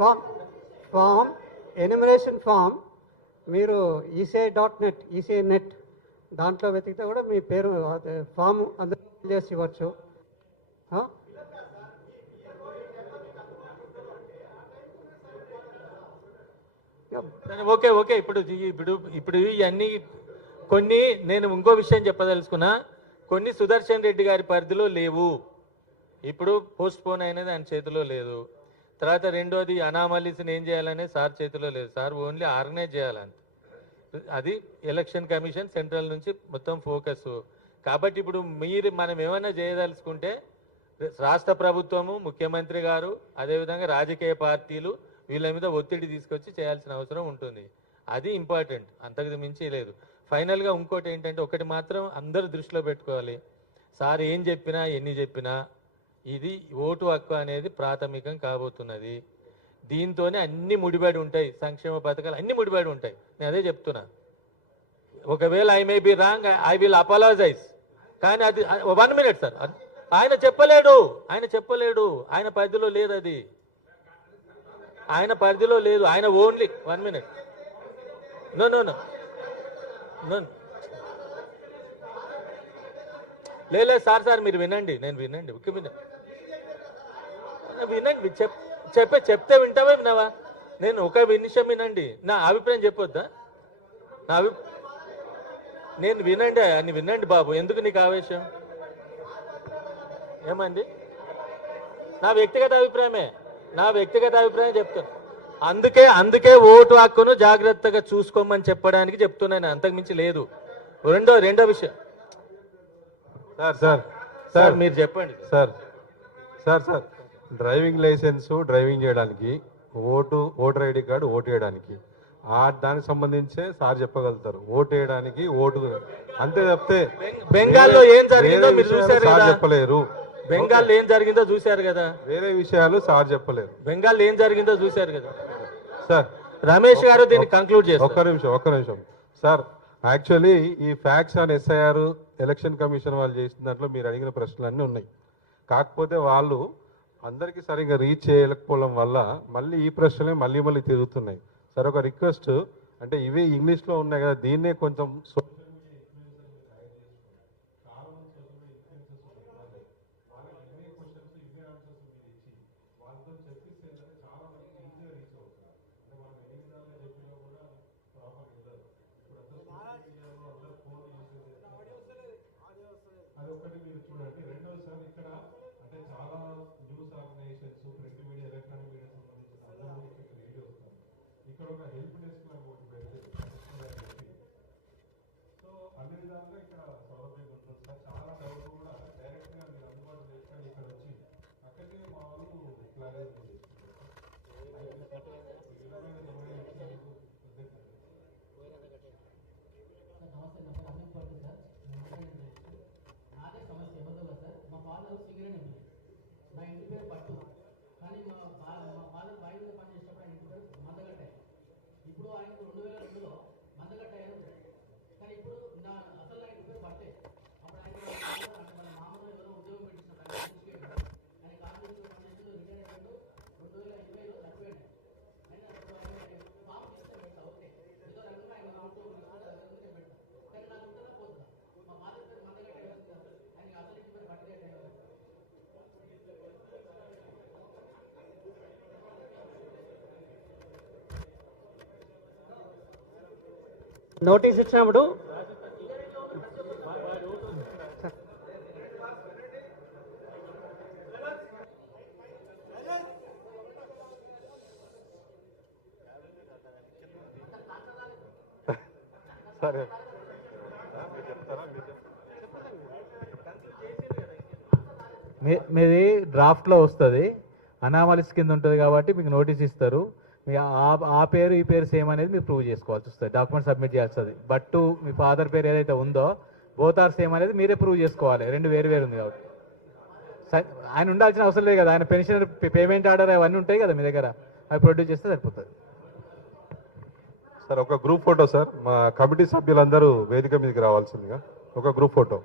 Form enumeration form మీరు ఈసీఐ.net ECI net దాంట్లో వెతికితే కూడా మీ పేరు ఫామ్ అందరూ ఫిల్ చేసి ఇవ్వచ్చు. ఓకే ఓకే ఇప్పుడు ఇప్పుడు ఇప్పుడు ఇవన్నీ కొన్ని నేను ఇంకో విషయం చెప్పదలుచుకున్నా. కొన్ని సుదర్శన్ రెడ్డి గారి పరిధిలో లేవు. ఇప్పుడు పోస్ట్ పోన్ అయినది ఆయన చేతిలో లేదు. తర్వాత రెండోది అనామలీస్ని ఏం చేయాలనేది సార్ చేతిలో లేదు. సార్ ఓన్లీ ఆర్గనైజ్ చేయాలని, అది ఎలక్షన్ కమిషన్ సెంట్రల్ నుంచి మొత్తం ఫోకస్. కాబట్టి ఇప్పుడు మనం ఏమైనా చేయదలుచుకుంటే రాష్ట్ర ప్రభుత్వము, ముఖ్యమంత్రి గారు, అదేవిధంగా రాజకీయ పార్టీలు వీళ్ళ మీద ఒత్తిడి తీసుకొచ్చి చేయాల్సిన అవసరం ఉంటుంది. అది ఇంపార్టెంట్, అంతకు మించి లేదు. ఫైనల్గా ఇంకోటి ఏంటంటే, ఒకటి మాత్రం అందరూ దృష్టిలో పెట్టుకోవాలి. సార్ ఏం చెప్పినా ఎన్ని చెప్పినా ఇది ఓటు హక్కు అనేది ప్రాథమికం కాబోతున్నది. దీంతోనే అన్ని ముడిపడి ఉంటాయి, సంక్షేమ పథకాలు అన్ని ముడిపడి ఉంటాయి. నేను అదే చెప్తున్నా. ఒకవేళ I may be wrong, I will apologise. కానీ అది 1 minute సార్, ఆయన చెప్పలేడు, ఆయన పరిధిలో లేదు, అది ఆయన పరిధిలో లేదు. ఆయన only 1 minute. No no no no లేదు సార్ మీరు వినండి, వినండి చెప్తే వింటావా విన్నావా? నేను ఒక నిమిషం వినండి, నా అభిప్రాయం చెప్పొద్దా? నేను వినండి బాబు, ఎందుకు నీకు ఆవేశం? ఏమండి? నా వ్యక్తిగత అభిప్రాయం చెప్తాను. అందుకే ఓటు హక్కును జాగ్రత్తగా చూసుకోమని చెప్పడానికి చెప్తున్నాను, అంతకుమించి లేదు. రెండో విషయం సార్ మీరు చెప్పండి సార్. డ్రైవింగ్ లైసెన్స్ డ్రైవింగ్ చేయడానికి, ఓటర్ ఐడి కార్డు ఓటు వేయడానికి, దానికి సంబంధించే సార్ చెప్పగలుగుతారు. ఓటు వేయడానికి అంతే చెప్తే బెంగాల్లో ఏం జరిగిందో మీరు చూసారు సార్ కదా, చెప్పలేరు. బెంగాల్లో ఏం జరిగిందో చూశారు కదా, వేరే విషయాలు సార్ చెప్పలేరు. బెంగాల్లో ఏం జరిగిందో చూశారు కదా సార్. రమేష్ గారు దీన్ని కంక్లూడ్ చేస్తారు. ఒక్క నిమిషం సార్. యాక్చువల్లీ ఈ facts on SIR election commission వాళ్ళు చేసిన దాంట్లో మీరు అడిగిన ప్రశ్నలు అన్నీ ఉన్నాయి. కాకపోతే వాళ్ళు అందరికీ సరిగ్గా రీచ్ చేయలేకపోవడం వల్ల మళ్ళీ ఈ ప్రశ్నలే మళ్ళీ తిరుగుతున్నాయి. సార్ ఒక రిక్వెస్ట్, అంటే ఇవే ఇంగ్లీష్లో ఉన్నాయి కదా, దీన్నే కొంచెం అదొకటి మీరు చూడండి. రెండోసారి ఇక్కడ అంటే చాలా news organisations, print media, electronic media సంబంధించిన వీడియో వస్తాను. ఇక్కడ ఒక హెల్ప్ డెస్క్ ఒకటి పెట్టి, సో అన్ని విధాలుగా ఇక్కడ సౌలభ్యం ఉంటుంది సార్. చాలా డౌట్ కూడా డైరెక్ట్గా మీరు అందుబాటులో చేసుకొని ఇక్కడ వచ్చి అక్కడికి మా వాళ్ళు క్లారిఫై చేస్తున్నారు. నా ఇంటి పేరు పట్టు, కానీ మా ఫాదర్ బాయిలో పని చేసినప్పుడు ఆయన ఇంటి పేరు మందగట్ట. ఇప్పుడు ఆయనకు 2002లో మందగట్ట అయ్యారు. కానీ ఇప్పుడు నా అసలు ఇంటి పేరు పట్టే. అప్పుడు ఆయన అంటే మన మామూలు ఎవరో ఉద్యోగం పెట్టించిన ఆయన కాంగ్రెస్ పనిచేస్తూ రిటైర్ అయ్యాడు. 2020లో చనిపోయాడు. ఆయన పాపం చేస్తే పెడతా, ఓకే ఏదో రకంగా ఆయన ఉద్యోగం పెడతా. కానీ నాకు ఉంటుందా పోతుందా? మా ఫాదర్ పేరు మందగట్ట ఆయన అసలు ఇంటి పేరు పట్టే. నోటీస్ ఇచ్చినప్పుడు సరే మీది డ్రాఫ్ట్లో వస్తుంది, అనామలిస్ కింద ఉంటుంది కాబట్టి మీకు నోటీస్ ఇస్తారు. మీ ఆ పేరు ఈ పేరు సేమ్ అనేది మీరు ప్రూవ్ చేసుకోవాల్సి వస్తుంది, డాక్యుమెంట్ సబ్మిట్ చేయాల్సి వస్తుంది. బట్ మీ ఫాదర్ పేరు ఏదైతే ఉందో బోత్ ఆర్ సేమ్ అనేది మీరే ప్రూవ్ చేసుకోవాలి. రెండు వేరు ఉంది కాబట్టి ఆయన ఉండాల్సిన అవసరం లేదు కదా. ఆయన పెన్షన్ పేమెంట్ ఆర్డర్ అవన్నీ ఉంటాయి కదా మీ దగ్గర, అవి ప్రొడ్యూస్ చేస్తే సరిపోతుంది. సార్ ఒక గ్రూప్ ఫోటో సార్, మా కమిటీ సభ్యులందరూ వేదిక మీదకి రావాల్సిందిగా ఒక గ్రూప్ ఫోటో.